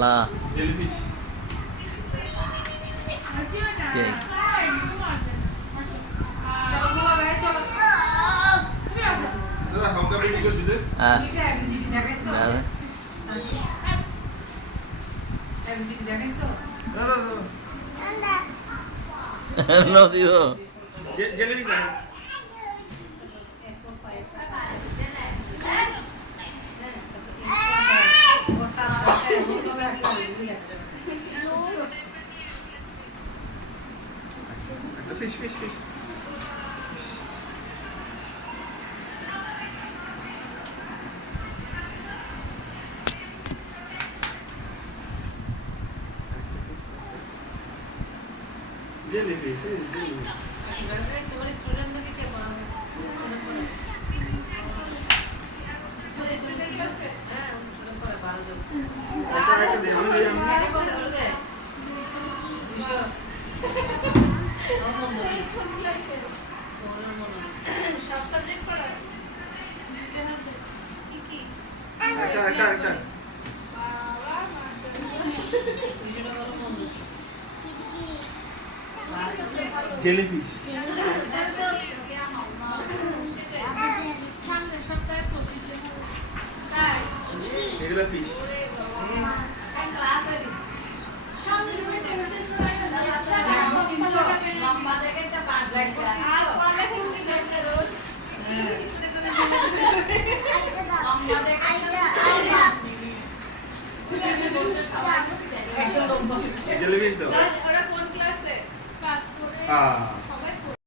লা জেলিফিশ কে দাদা হালকা বেশি করে দিতেস হ্যাঁ দাদা no digo jellyfish fish, fish, fish. Jellyfish, jellyfish. তোমার স্টুডেন্ট নাকি কে পড়াবে স্টুডেন্ট পড়ে হ্যাঁ স্টুডেন্ট পড়ে 12 জন একটা দে, আমি দিই, আমি। কত হলো দে 200 নমন দই সোরের মনে সব সাবজেক্ট পড়া কি একটা। বাবা মাশাআল্লাহ ভিডিওটা ভালো মন্দ Jellyfish. এগুলা fish. Jellyfish দাও। ওরা কোন ক্লাসে? Class 4 Ah.